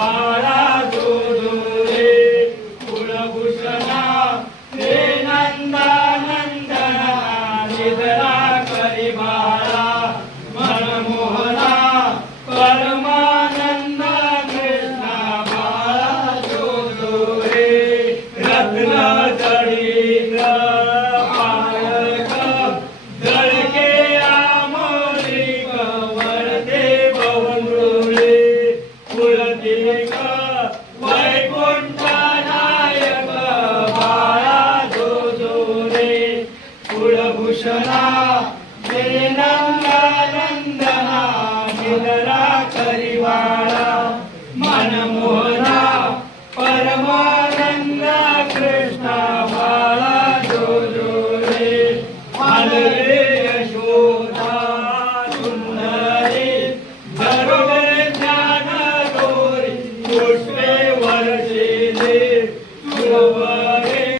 Bye. नंदना जय नंदा नंदना मनमोहरा परमानंद कृष्णा बाळा जो जो रे मालरे यशोदा सुंदरे बरोबर ज्ञान